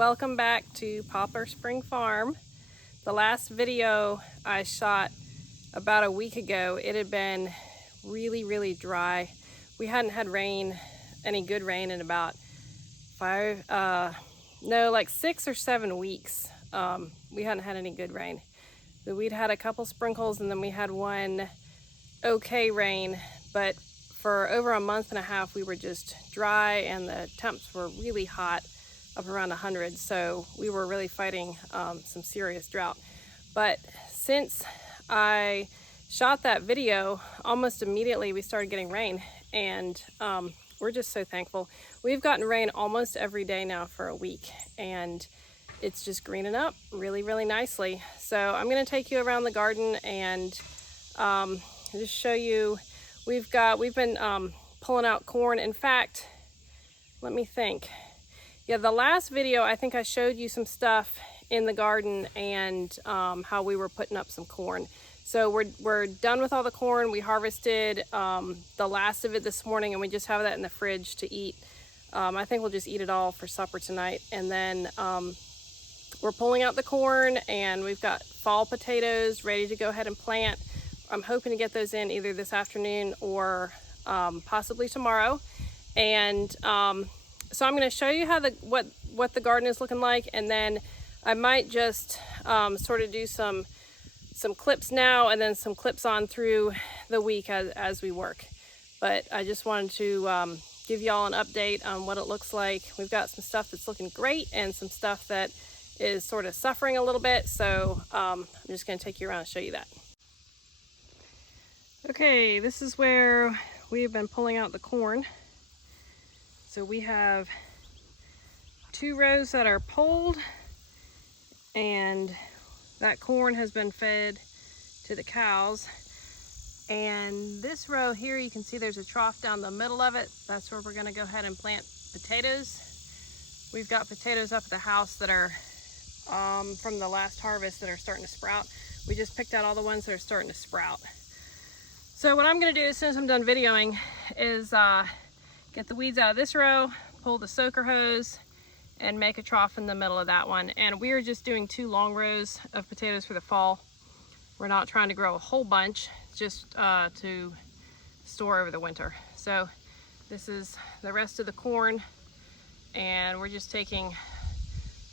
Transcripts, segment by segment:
Welcome back to Poplar Spring Farm. The last video I shot about a week ago, it had been really dry. We hadn't had rain, any good rain, in about 6 or 7 weeks. We hadn't had any good rain. So we'd had a couple sprinkles and then we had one okay rain, but for over a month and a half we were just dry and the temps were really hot, up around 100, so we were really fighting some serious drought. But since I shot that video, almost immediately we started getting rain, and we're just so thankful. We've gotten rain almost every day now for a week, and it's just greening up really nicely. So I'm going to take you around the garden and just show you. We've been pulling out corn. In fact, let me think. Yeah, the last video, I think I showed you some stuff in the garden and how we were putting up some corn. So we're done with all the corn. We harvested the last of it this morning, and we just have that in the fridge to eat. I think we'll just eat it all for supper tonight. And then we're pulling out the corn, and we've got fall potatoes ready to go ahead and plant. I'm hoping to get those in either this afternoon or possibly tomorrow. And so I'm going to show you how what the garden is looking like, and then I might just sort of do some clips now and then some clips on through the week as we work. But I just wanted to give y'all an update on what it looks like. We've got some stuff that's looking great and some stuff that is sort of suffering a little bit, so I'm just going to take you around and show you that. Okay, this is where we've been pulling out the corn. So we have 2 rows that are pulled, and that corn has been fed to the cows. And this row here, you can see there's a trough down the middle of it. That's where we're going to go ahead and plant potatoes. We've got potatoes up at the house that are from the last harvest that are starting to sprout. We just picked out all the ones that are starting to sprout. So what I'm going to do as soon as I'm done videoing is get the weeds out of this row, pull the soaker hose, and make a trough in the middle of that one. And we are just doing 2 long rows of potatoes for the fall. We're not trying to grow a whole bunch, just to store over the winter. So this is the rest of the corn, and we're just taking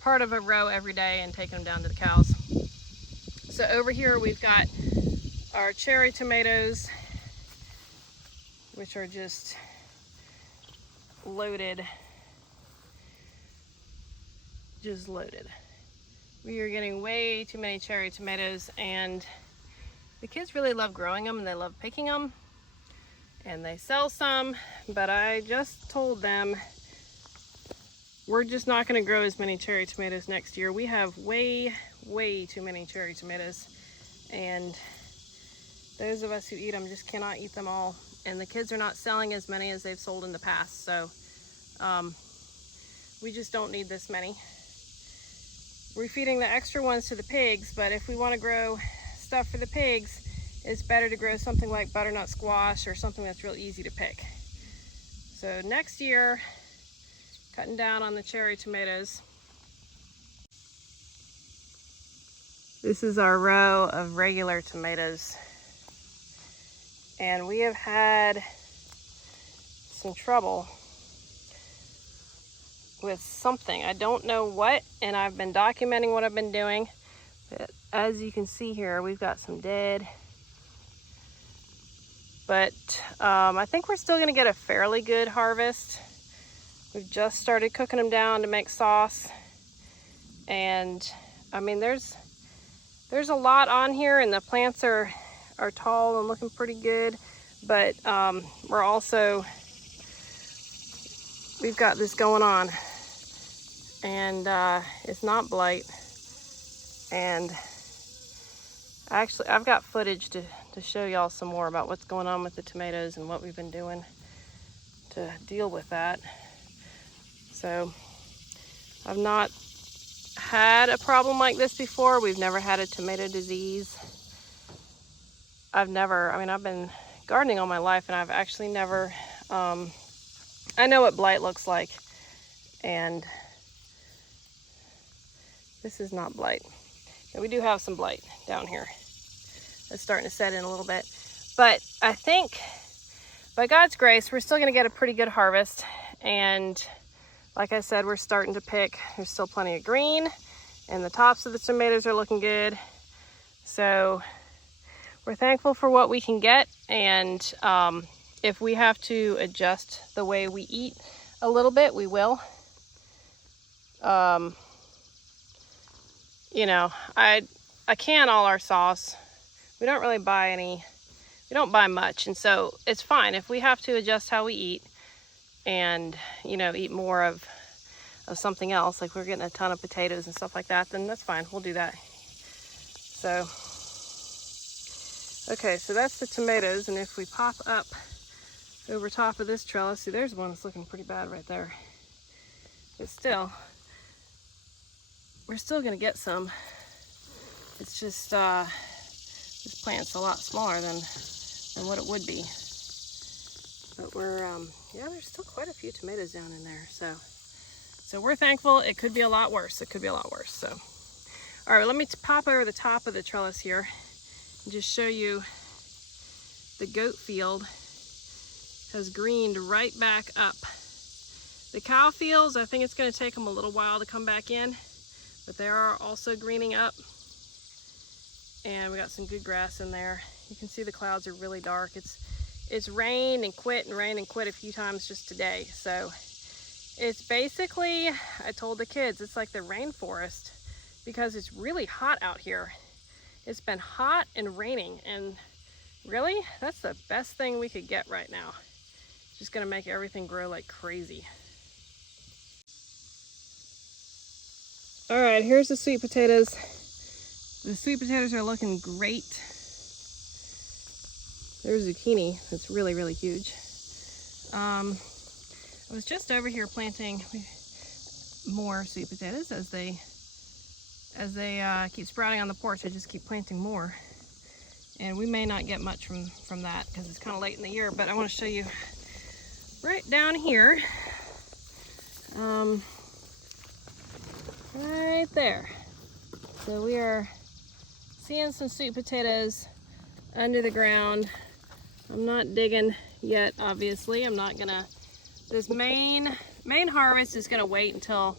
part of a row every day and taking them down to the cows. So over here we've got our cherry tomatoes, which are just loaded. We are getting way too many cherry tomatoes, and the kids really love growing them and they love picking them, and they sell some, but I just told them we're just not going to grow as many cherry tomatoes next year. We have way too many cherry tomatoes, and those of us who eat them just cannot eat them all. And the kids are not selling as many as they've sold in the past, so we just don't need this many. We're feeding the extra ones to the pigs, but if we want to grow stuff for the pigs, it's better to grow something like butternut squash or something that's real easy to pick. So next year, cutting down on the cherry tomatoes. This is our row of regular tomatoes, and we have had some trouble with something. I don't know what, and I've been documenting what I've been doing, but as you can see here, we've got some dead. But I think we're still going to get a fairly good harvest. We've just started cooking them down to make sauce, and I mean there's a lot on here, and the plants are tall and looking pretty good, but we've got this going on, and it's not blight. And actually I've got footage to show y'all some more about what's going on with the tomatoes and what we've been doing to deal with that. So I've not had a problem like this before. We've never had a tomato disease. I've been gardening all my life, and I've actually never I know what blight looks like, and This is not blight. And we do have some blight down here. It's starting to set in a little bit. But I think by God's grace, we're still gonna get a pretty good harvest. And like I said, we're starting to pick. There's still plenty of green and the tops of the tomatoes are looking good. So we're thankful for what we can get. And if we have to adjust the way we eat a little bit, we will. You know, I can all our sauce. We don't really buy any, we don't buy much. And so it's fine if we have to adjust how we eat and, you know, eat more of something else, like we're getting a ton of potatoes and stuff like that, then that's fine, we'll do that. So, okay, so that's the tomatoes. And if we pop up over top of this trellis, see there's one that's looking pretty bad right there. But still, we're still gonna get some. It's just, this plant's a lot smaller than what it would be. But we're, yeah, there's still quite a few tomatoes down in there. So we're thankful. It could be a lot worse. It could be a lot worse. So, all right, let me pop over the top of the trellis here and just show you the goat field has greened right back up. The cow fields, I think it's going to take them a little while to come back in, but they are also greening up. And we got some good grass in there. You can see the clouds are really dark. It's rained and quit a few times just today. So it's basically, I told the kids, it's like the rainforest because it's really hot out here. It's been hot and raining, and really, that's the best thing we could get right now. It's just gonna make everything grow like crazy. All right, here's the sweet potatoes. The sweet potatoes are looking great. There's zucchini that's really, really huge. I was just over here planting more sweet potatoes as they keep sprouting on the porch. I just keep planting more. And we may not get much from that because it's kind of late in the year, but I want to show you right down here. Right there. So we are seeing some sweet potatoes under the ground. I'm not digging yet, obviously. I'm not gonna, this main harvest is gonna wait until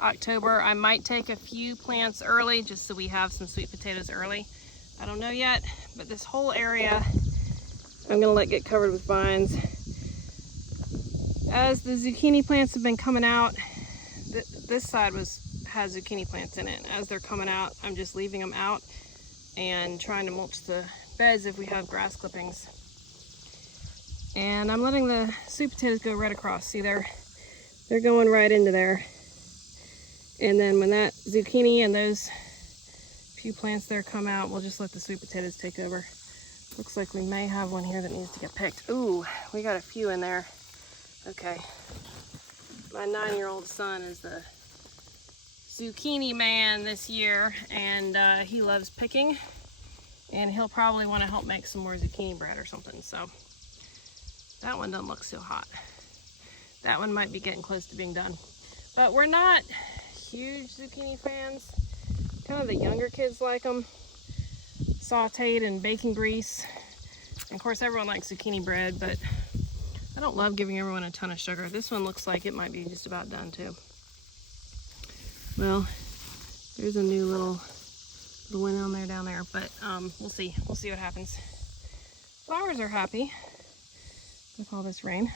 October. I might take a few plants early just so we have some sweet potatoes early. I don't know yet, but this whole area I'm gonna let get covered with vines. As the zucchini plants have been coming out, this side has zucchini plants in it. As they're coming out, I'm just leaving them out and trying to mulch the beds if we have grass clippings. And I'm letting the sweet potatoes go right across. See, they're going right into there. And then when that zucchini and those few plants there come out, we'll just let the sweet potatoes take over. Looks like we may have one here that needs to get picked. Ooh, we got a few in there. Okay. My 9-year-old son is the zucchini man this year, and he loves picking, and he'll probably want to help make some more zucchini bread or something. So that one doesn't look so hot. That one might be getting close to being done. But we're not huge zucchini fans. Kind of the younger kids like them. Sauteed in bacon grease. And of course everyone likes zucchini bread, but I don't love giving everyone a ton of sugar. This one looks like it might be just about done too. Well, there's a new little one down there, but we'll see what happens. Flowers are happy with all this rain.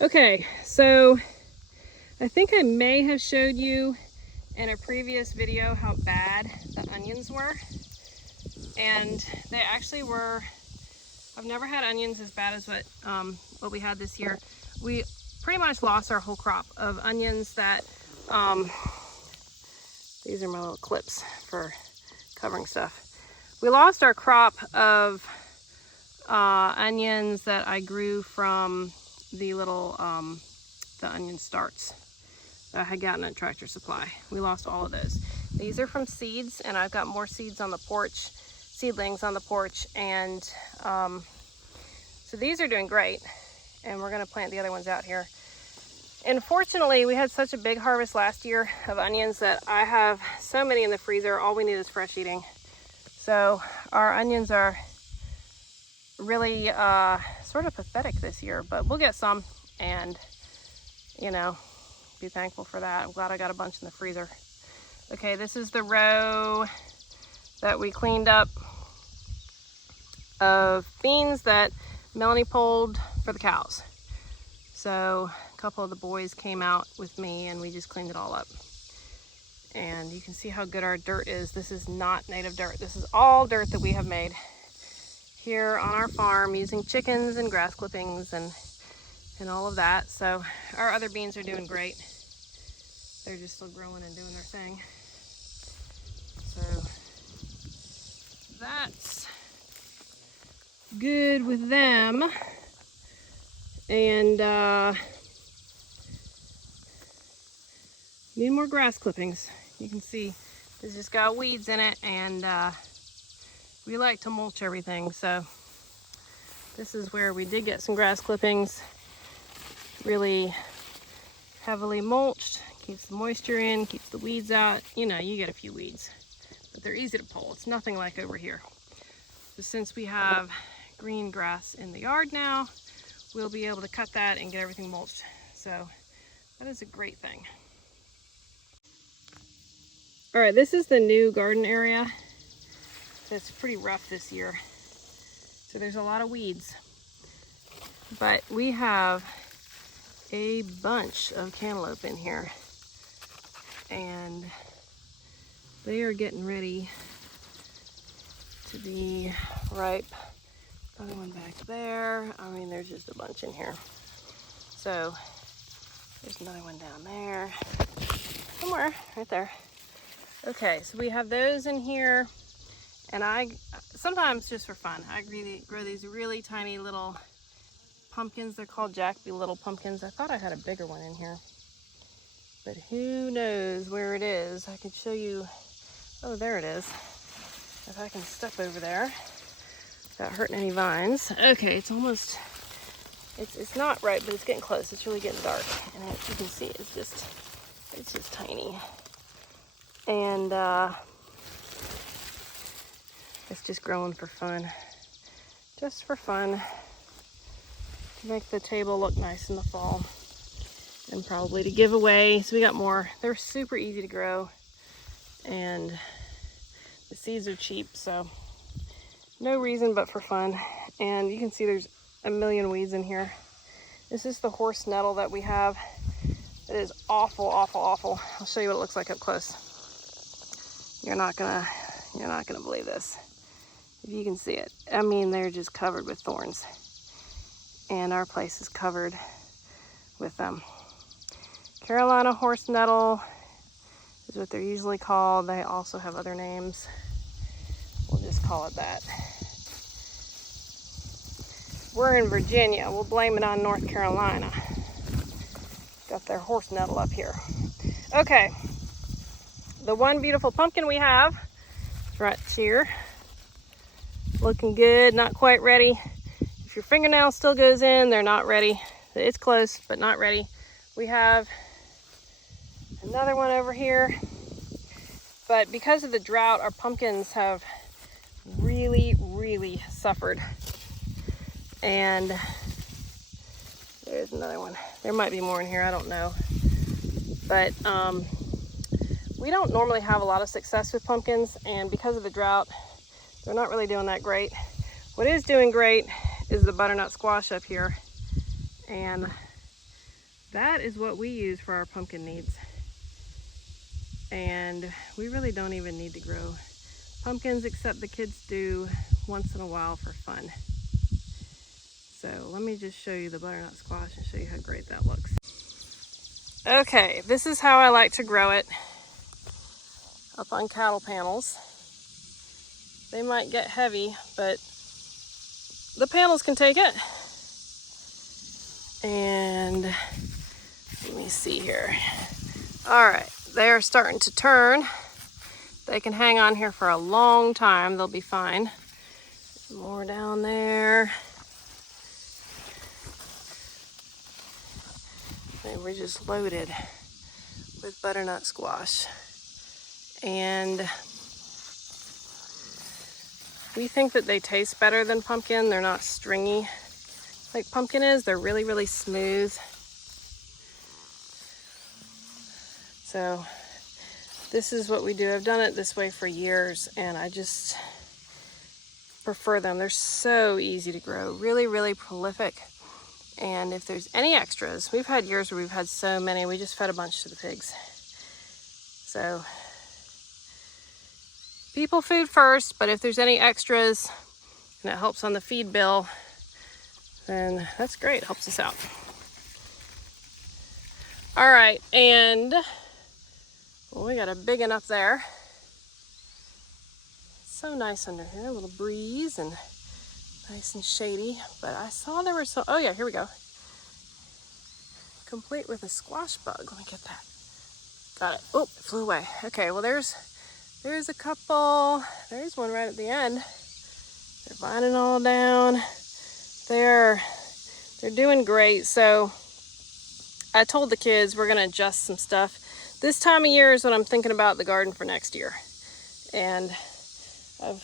Okay, so I think I may have showed you in a previous video how bad the onions were, and they actually were. I've never had onions as bad as what we had this year. We pretty much lost our whole crop of onions that, these are my little clips for covering stuff. We lost our crop of onions that I grew from the little, the onion starts that I had gotten at Tractor Supply. We lost all of those. These are from seeds, and I've got more seeds on the porch, seedlings on the porch, and so these are doing great, and we're gonna plant the other ones out here. And fortunately, we had such a big harvest last year of onions that I have so many in the freezer. All we need is fresh eating. So our onions are really sort of pathetic this year, but we'll get some and, you know, be thankful for that. I'm glad I got a bunch in the freezer. Okay, this is the row that we cleaned up of beans that Melanie pulled for the cows. So a couple of the boys came out with me and we just cleaned it all up. And you can see how good our dirt is. This is not native dirt. This is all dirt that we have made here on our farm using chickens and grass clippings and all of that. So our other beans are doing great. They're just still growing and doing their thing. So that's good with them. And need more grass clippings. You can see it's just got weeds in it, and we like to mulch everything. So this is where we did get some grass clippings, really heavily mulched, keeps the moisture in, keeps the weeds out. You know, you get a few weeds, but they're easy to pull. It's nothing like over here. So since we have green grass in the yard now, we'll be able to cut that and get everything mulched. So that is a great thing. All right, this is the new garden area. It's pretty rough this year. So there's a lot of weeds, but we have a bunch of cantaloupe in here and they are getting ready to be ripe. Another one back there. I mean, there's just a bunch in here. So there's another one down there. Somewhere, right there. Okay, so we have those in here. And I, sometimes just for fun, I grow these really tiny little pumpkins. They're called Jackby Little Pumpkins. I thought I had a bigger one in here. But who knows where it is. I could show you. Oh, there it is. If I can step over there without hurting any vines. Okay, it's almost, it's not right, but it's getting close. It's really getting dark. And as you can see, it's just tiny. And it's just growing for fun. Just for fun. To make the table look nice in the fall. And probably to give away. So we got more. They're super easy to grow. And the seeds are cheap, so no reason but for fun. And you can see there's a million weeds in here. This is the horse nettle that we have. It is awful, awful, awful. I'll show you what it looks like up close. You're not gonna believe this. If you can see it. I mean, they're just covered with thorns. And our place is covered with them. Carolina horse nettle is what they're usually called. They also have other names. We'll just call it that. We're in Virginia. We'll blame it on North Carolina. Got their horse nettle up here. Okay. The one beautiful pumpkin we have is right here. Looking good, not quite ready. If your fingernail still goes in, they're not ready. It's close, but not ready. We have another one over here. But because of the drought, our pumpkins have really, really suffered. And there's another one. There might be more in here, I don't know. But we don't normally have a lot of success with pumpkins, and because of the drought, they're not really doing that great. What is doing great is the butternut squash up here. And that is what we use for our pumpkin needs. And we really don't even need to grow pumpkins, except the kids do once in a while for fun. So let me just show you the butternut squash and show you how great that looks. Okay, this is how I like to grow it up on cattle panels. They might get heavy, but the panels can take it. And let me see here. All right, they are starting to turn. They can hang on here for a long time. They'll be fine. More down there. They were just loaded with butternut squash. And we think that they taste better than pumpkin. They're not stringy like pumpkin is. They're really, really smooth. So this is what we do. I've done it this way for years, and I just prefer them. They're so easy to grow, really, really prolific. And if there's any extras, we've had years where we've had so many, we just fed a bunch to the pigs. So people food first, but if there's any extras and it helps on the feed bill, then that's great. It helps us out. All right, and well, we got a big one up there. So nice under here, a little breeze and nice and shady. But I saw there were some, oh yeah, here we go. Complete with a squash bug. Let me get that. Got it. Oh, it flew away. Okay, well there's a couple. There's one right at the end. They're vining all down. They're doing great. So I told the kids we're gonna adjust some stuff. This time of year is when I'm thinking about the garden for next year. And I've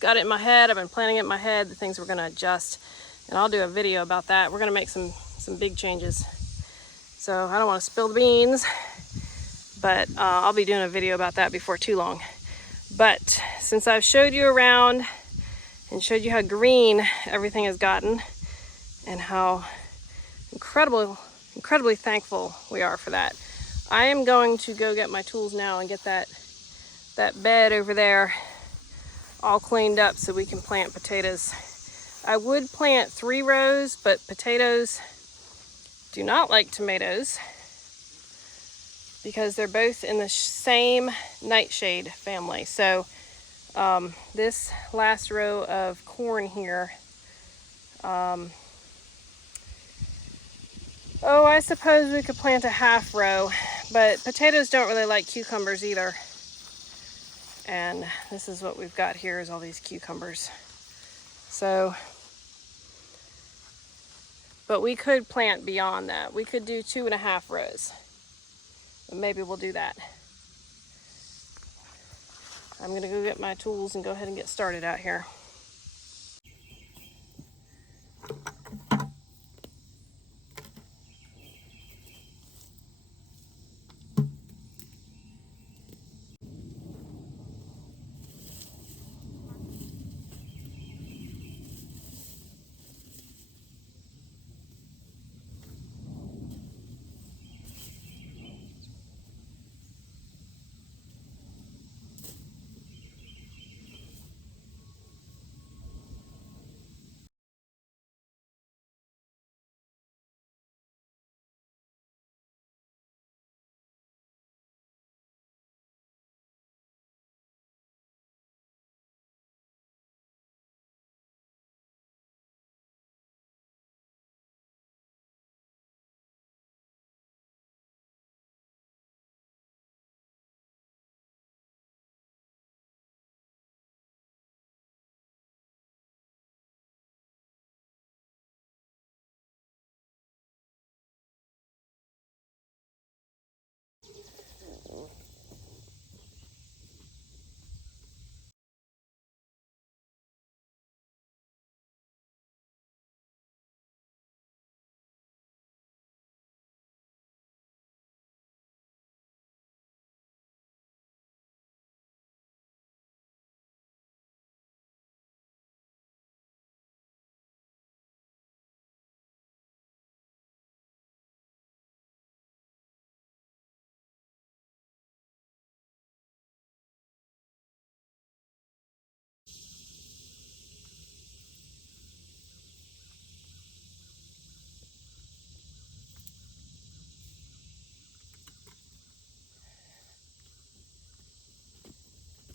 got it in my head. I've been planning it in my head, the things we're gonna adjust. And I'll do a video about that. We're gonna make some big changes. So I don't wanna spill the beans, but I'll be doing a video about that before too long. But since I've showed you around and showed you how green everything has gotten and how incredibly thankful we are for that, I am going to go get my tools now and get that bed over there all cleaned up so we can plant potatoes. I would plant 3 rows, but potatoes do not like tomatoes because they're both in the same nightshade family. So this last row of corn here, oh, I suppose we could plant a half row, but potatoes don't really like cucumbers either. And this is what we've got here is all these cucumbers. So, but we could plant beyond that. We could do 2.5 rows. But maybe we'll do that. I'm gonna go get my tools and go ahead and get started out here.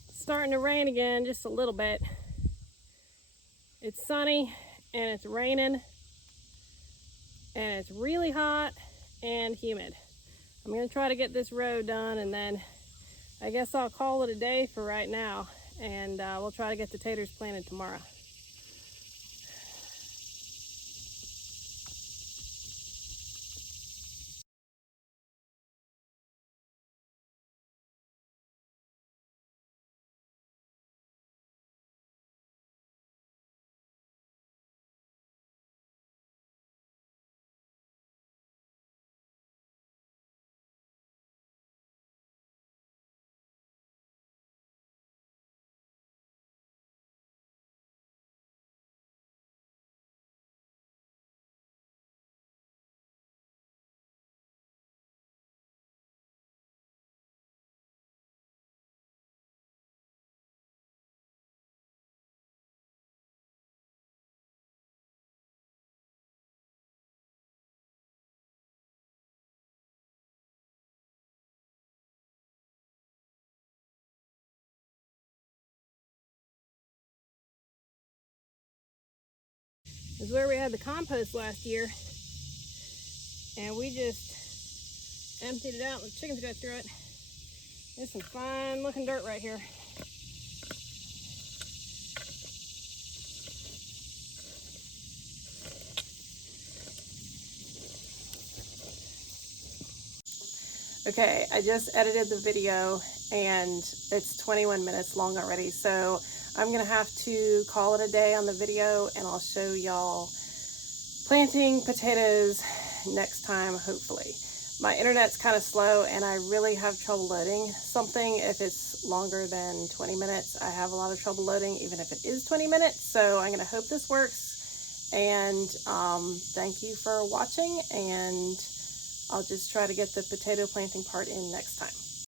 It's starting to rain again, just a little bit. It's sunny and it's raining and it's really hot and humid. I'm gonna try to get this row done, and then I guess I'll call it a day for right now, and we'll try to get the taters planted tomorrow. is where we had the compost last year. And we just emptied it out and the chickens got through it. There's some fine looking dirt right here. Okay, I just edited the video and it's 21 minutes long already, so I'm gonna have to call it a day on the video, and I'll show y'all planting potatoes next time, hopefully. My internet's kind of slow and I really have trouble loading something if it's longer than 20 minutes. I have a lot of trouble loading even if it is 20 minutes, so I'm gonna hope this works. And thank you for watching, and I'll just try to get the potato planting part in next time.